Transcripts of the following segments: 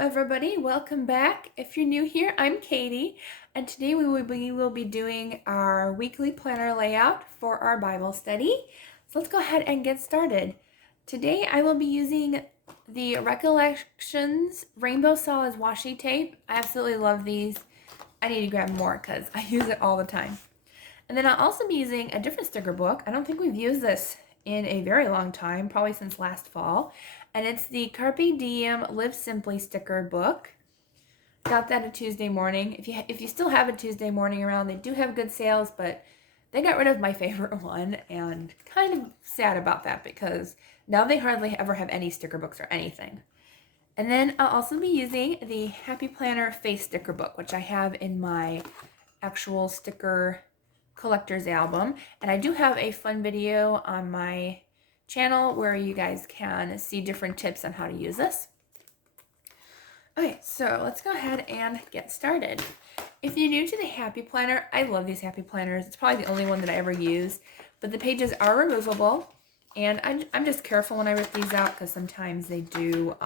everybody, welcome back. If you're new here, I'm Katie, and today we will be doing our weekly planner layout for our Bible study. So let's go ahead and get started. Today I will be using the Recollections Rainbow Solids Washi tape. I absolutely love these. I need to grab more because I use it all the time. And then I'll also be using a different sticker book. I don't think we've used this in a very long time, probably since last fall. And it's the Carpe Diem Live Simply sticker book. Got that a Tuesday morning. If you still have a Tuesday morning around, they do have good sales, but they got rid of my favorite one, and kind of sad about that because now they hardly ever have any sticker books or anything. And then I'll also be using the Happy Planner face sticker book, which I have in my actual sticker collector's album. And I do have a fun video on my channel where you guys can see different tips on how to use this. Okay, so let's go ahead and get started. If you're new to the Happy Planner, I love these Happy Planners. It's probably the only one that I ever use, but the pages are removable, and I'm just careful when I rip these out because sometimes they do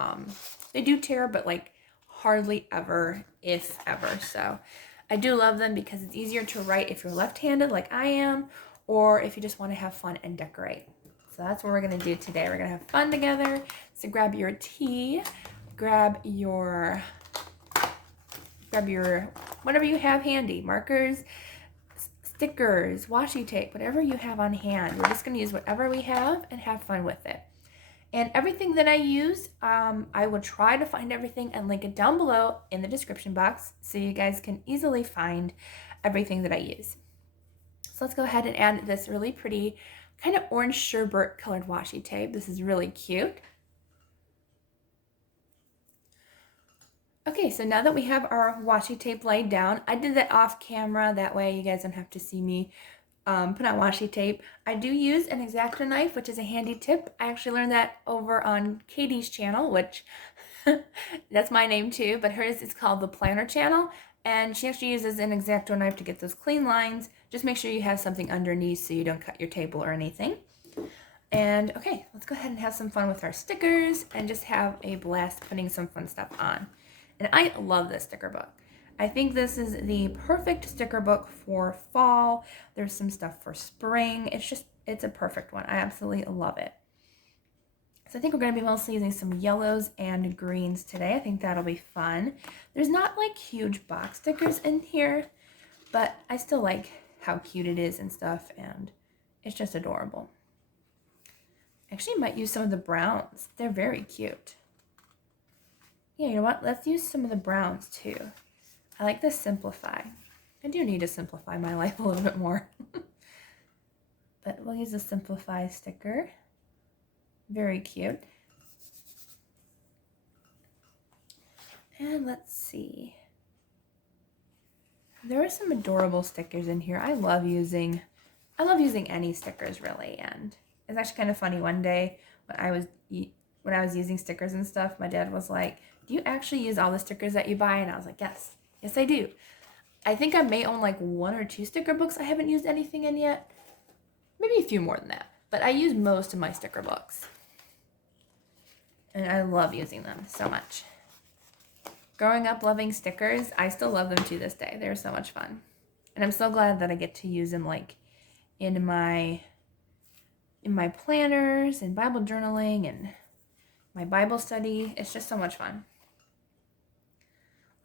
tear, but like hardly ever, if ever. So I do love them because it's easier to write if you're left-handed like I am, or if you just want to have fun and decorate. So that's what we're going to do today. We're going to have fun together. So grab your tea, grab your whatever you have handy, markers, stickers, washi tape, whatever you have on hand. We're just going to use whatever we have and have fun with it. And everything that I use, I will try to find everything and link it down below in the description box so you guys can easily find everything that I use. So let's go ahead and add this really pretty kind of orange sherbet colored washi tape. This is really cute. Okay, so now that we have our washi tape laid down, I did that off camera, that way you guys don't have to see me put on washi tape. I do use an X-Acto knife, which is a handy tip. I actually learned that over on Katie's channel, which that's my name too, but hers is called the Planner channel, and she actually uses an X-Acto knife to get those clean lines. Just make sure you have something underneath so you don't cut your table or anything. And okay, let's go ahead and have some fun with our stickers and just have a blast putting some fun stuff on. And I love this sticker book. I think this is the perfect sticker book for fall. There's some stuff for spring. It's a perfect one. I absolutely love it. So I think we're going to be mostly using some yellows and greens today. I think that'll be fun. There's not like huge box stickers in here, but I still like how cute it is and stuff, and it's just adorable. Actually, I might use some of the browns. They're very cute. Yeah, you know what? Let's use some of the browns too. I like the simplify. I do need to simplify my life a little bit more. But we'll use a simplify sticker. Very cute. And let's see. There are some adorable stickers in here. I love using any stickers really, and it's actually kind of funny. One day when I was using stickers and stuff, my dad was like, "Do you actually use all the stickers that you buy?" And I was like, Yes, I do. I think I may own like 1 or 2 sticker books I haven't used anything in yet. Maybe a few more than that. But I use most of my sticker books. And I love using them so much. Growing up loving stickers, I still love them to this day. They're so much fun. And I'm so glad that I get to use them like in my planners and Bible journaling and my Bible study. It's just so much fun.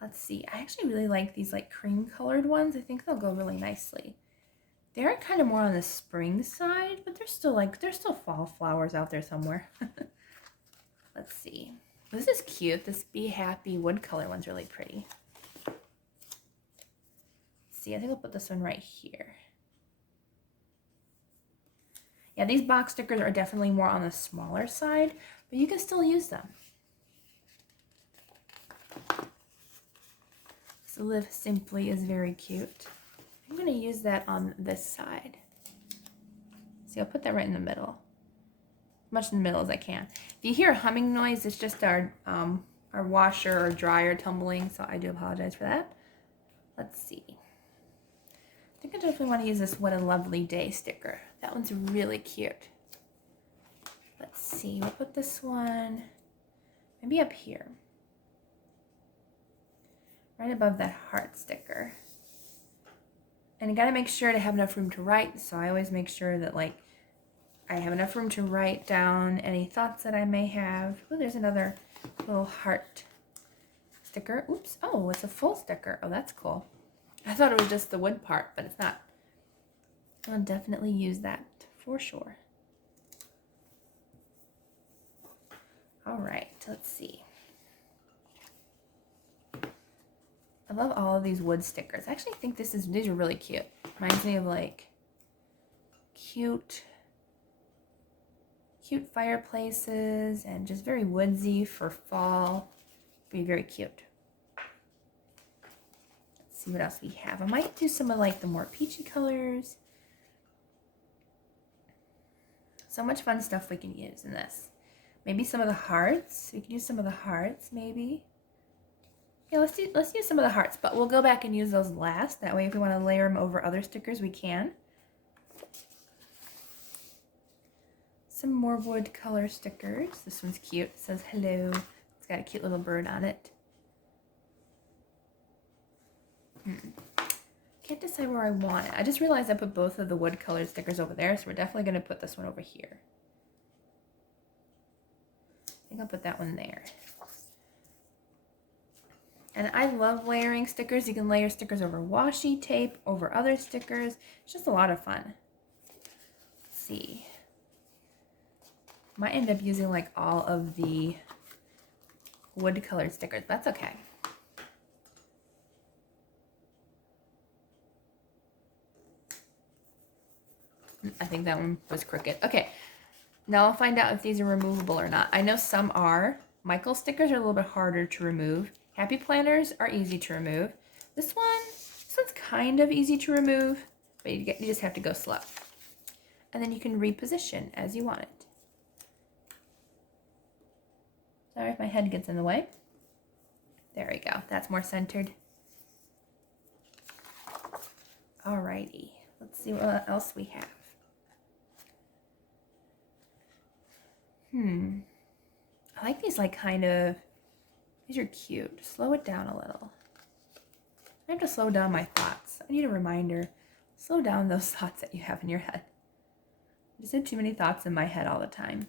Let's see. I actually really like these like cream colored ones. I think they'll go really nicely. They're kind of more on the spring side, but there's still fall flowers out there somewhere. Let's see. This is cute. This Be Happy wood color one's really pretty. Let's see, I think I'll put this one right here. Yeah, these box stickers are definitely more on the smaller side, but you can still use them. So Live Simply is very cute. I'm going to use that on this side. See, I'll put that right in the middle. Much in the middle as I can. If you hear a humming noise, it's just our washer or dryer tumbling, so I do apologize for that. Let's see. I think I definitely want to use this What a Lovely Day sticker. That one's really cute. Let's see, we'll put this one maybe up here. right above that heart sticker. And you gotta make sure to have enough room to write, so I always make sure that like I have enough room to write down any thoughts that I may have. Oh, there's another little heart sticker. Oops, oh, it's a full sticker. Oh, that's cool. I thought it was just the wood part, but it's not. I'll definitely use that for sure. All right, let's see. I love all of these wood stickers. I actually think these are really cute. Reminds me of like cute fireplaces and just very woodsy for fall. Be very cute. Let's see what else we have. I might do some of like the more peachy colors. So much fun stuff we can use in this. Maybe some of the hearts. We can use some of the hearts maybe. Yeah, let's use some of the hearts, but we'll go back and use those last. That way if we want to layer them over other stickers, we can. Some more wood color stickers. This one's cute. It says hello. It's got a cute little bird on it. Can't decide where I want it. I just realized I put both of the wood color stickers over there, so we're definitely going to put this one over here. I think I'll put that one there. And I love layering stickers. You can layer stickers over washi tape, over other stickers. It's just a lot of fun. Let's see. Might end up using like all of the wood colored stickers. That's okay. I think that one was crooked. Okay, now I'll find out if these are removable or not. I know some are. Michael stickers are a little bit harder to remove. Happy planners are easy to remove. This one's kind of easy to remove, but you just have to go slow. And then you can reposition as you want it. Sorry if my head gets in the way. There we go. That's more centered. Alrighty. Let's see what else we have. I like these like kind of, these are cute. Slow it down a little. I have to slow down my thoughts. I need a reminder. Slow down those thoughts that you have in your head. I just have too many thoughts in my head all the time.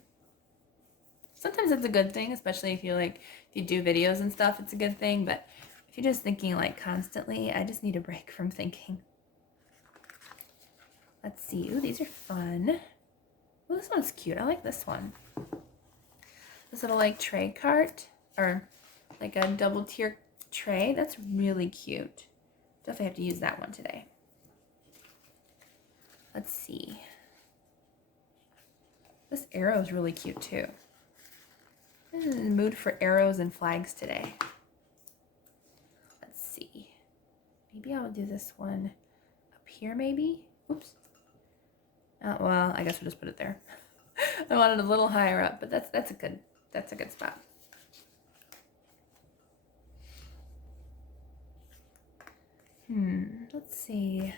Sometimes it's a good thing, especially if you do videos and stuff, it's a good thing. But if you're just thinking like constantly, I just need a break from thinking. Let's see. Ooh, these are fun. Ooh, this one's cute. I like this one. This little like tray cart, or like a double tier tray. That's really cute. Definitely have to use that one today. Let's see. This arrow is really cute too. I'm in the mood for arrows and flags today. Let's see. Maybe I'll do this one up here maybe. Oops. Oh, well, I guess we'll just put it there. I wanted a little higher up, but that's a good spot. Let's see.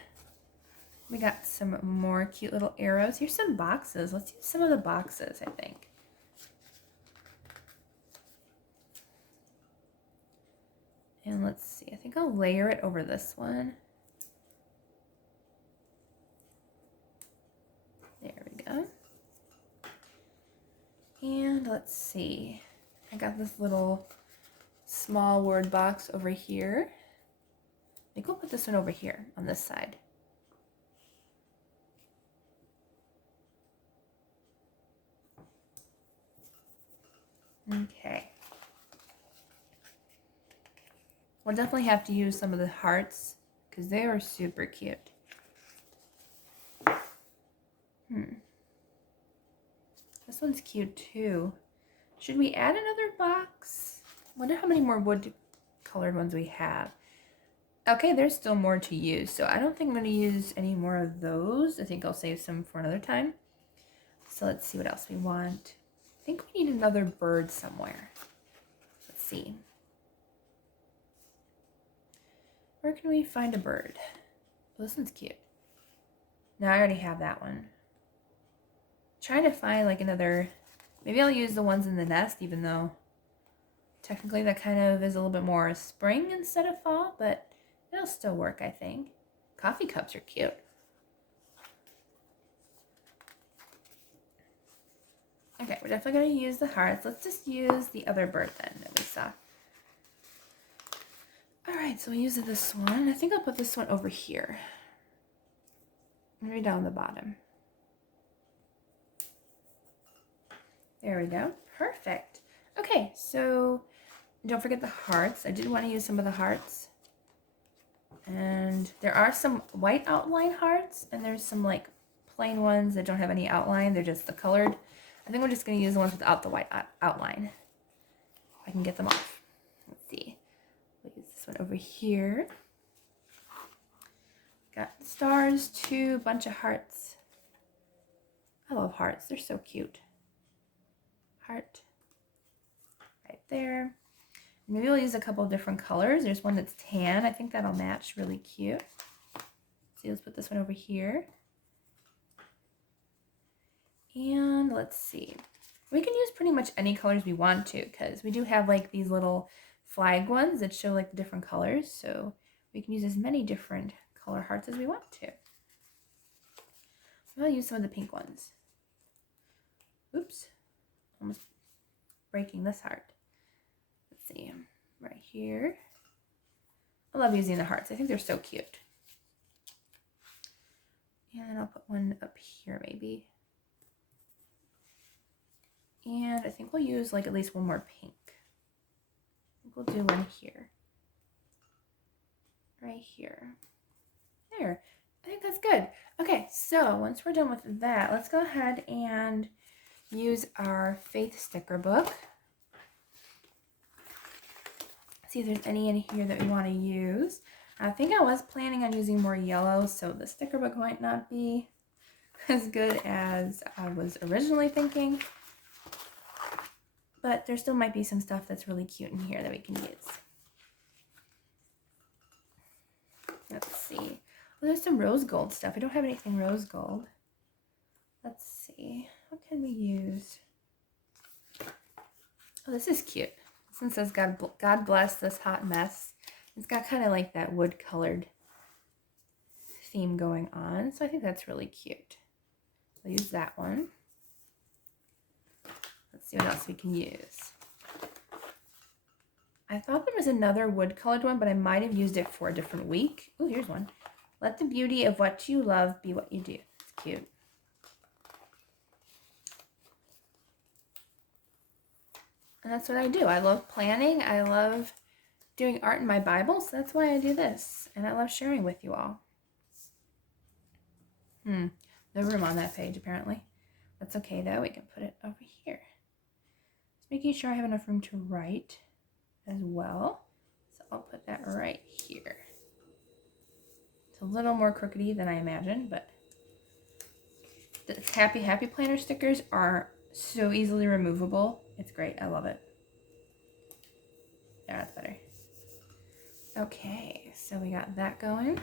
We got some more cute little arrows. Here's some boxes. Let's use some of the boxes, I think. And let's see. I think I'll layer it over this one. There we go. And let's see. I got this little small word box over here. I think we'll put this one over here on this side. Okay. We'll definitely have to use some of the hearts because they are super cute. This one's cute too. Should we add another box? Wonder how many more wood colored ones we have. Okay, there's still more to use, so I don't think I'm going to use any more of those. I think I'll save some for another time. So let's see what else we want. I think we need another bird somewhere. Let's see. Where can we find a bird? Oh, this one's cute. No, I already have that one. Trying to find like another, maybe I'll use the ones in the nest, even though Technically that kind of is a little bit more spring instead of fall, but it'll still work, I think. Coffee cups are cute. Okay, we're definitely going to use the hearts. Let's just use the other bird then that we saw. All right, so we use this one. I think I'll put this one over here. Maybe down the bottom. There we go. Perfect. Okay, so don't forget the hearts. I did want to use some of the hearts. And there are some white outline hearts, and there's some like plain ones that don't have any outline. They're just the colored. I think we're just going to use the ones without the white outline. If I can get them off. Let's see. We'll use this one over here. Got stars, too, bunch of hearts. I love hearts. They're so cute. Heart. Right there. Maybe we'll use a couple of different colors. There's one that's tan. I think that'll match really cute. See, let's put this one over here. And let's see. We can use pretty much any colors we want to, because we do have like these little flag ones that show like the different colors. So we can use as many different color hearts as we want to. I'll use some of the pink ones. Oops. Almost breaking this heart. Let's see, right here. I love using the hearts. I think they're so cute. And I'll put one up here maybe. And I think we'll use like at least one more pink. I think we'll do one here. Right here. There. I think that's good. Okay, so once we're done with that, let's go ahead and use our faith sticker book. See if there's any in here that we want to use. I think I was planning on using more yellow, so the sticker book might not be as good as I was originally thinking. But there still might be some stuff that's really cute in here that we can use. Let's see. Well, there's some rose gold stuff. I don't have anything rose gold. Let's see. What can we use? Oh, this is cute. This one says, God bless this hot mess. It's got kind of like that wood-colored theme going on. So I think that's really cute. I'll use that one. Let's see what else we can use. I thought there was another wood-colored one, but I might have used it for a different week. Oh, here's one. Let the beauty of what you love be what you do. It's cute. And that's what I do. I love planning. I love doing art in my Bible, so that's why I do this. And I love sharing with you all. No room on that page, apparently. That's okay, though. We can put it over here. Just making sure I have enough room to write as well. So I'll put that right here. It's a little more crookedy than I imagined, but the Happy Planner stickers are so easily removable. It's great. I love it. There, that's better. Okay, so we got that going.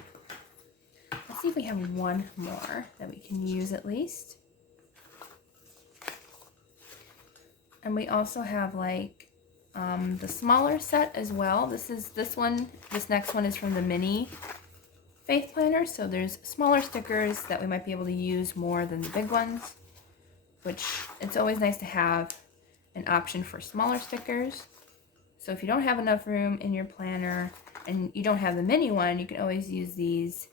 Let's see if we have one more that we can use at least. And we also have like the smaller set as well. This next one is from the mini faith planner. So there's smaller stickers that we might be able to use more than the big ones, which it's always nice to have an option for smaller stickers. So if you don't have enough room in your planner and you don't have the mini one, you can always use these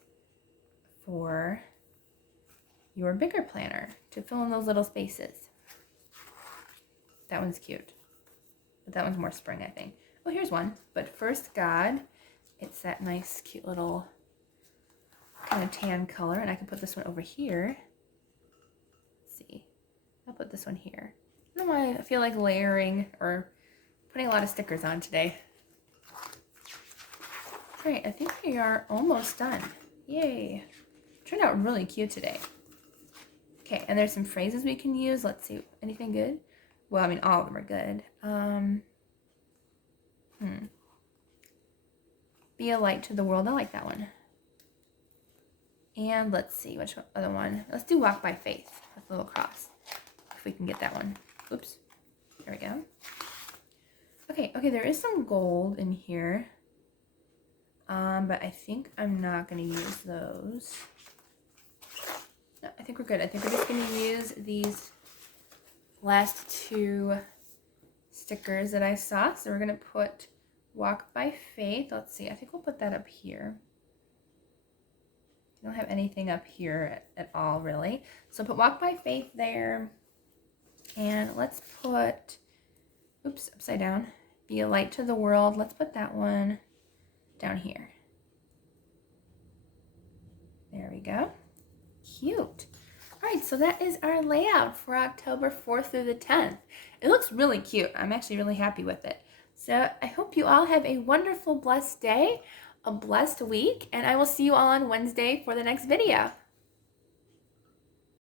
for your bigger planner to fill in those little spaces. That one's cute, but that one's more spring, I think. Oh, here's one. But first, God, it's that nice, cute little kind of tan color, and I can put this one over here. Let's see. I'll put this one here. I don't know why I feel like layering or putting a lot of stickers on today. All right, I think we are almost done. Yay. Turned out really cute today. Okay, and there's some phrases we can use. Let's see, anything good? Well, I mean, all of them are good. Be a light to the world. I like that one. And let's see, which other one? Let's do walk by faith with a little cross. If we can get that one. Oops. There we go. Okay, there is some gold in here. But I think I'm not going to use those. No, I think we're good. I think we're just going to use these last two stickers that I saw. So we're going to put Walk by Faith. Let's see. I think we'll put that up here. I don't have anything up here at all, really. So put Walk by Faith there. And let's put, oops, upside down. Be a light to the world. Let's put that one down here. There we go. Cute. All right, so that is our layout for October 4th through the 10th. It looks really cute. I'm actually really happy with it. So I hope you all have a wonderful, blessed day, a blessed week, and I will see you all on Wednesday for the next video.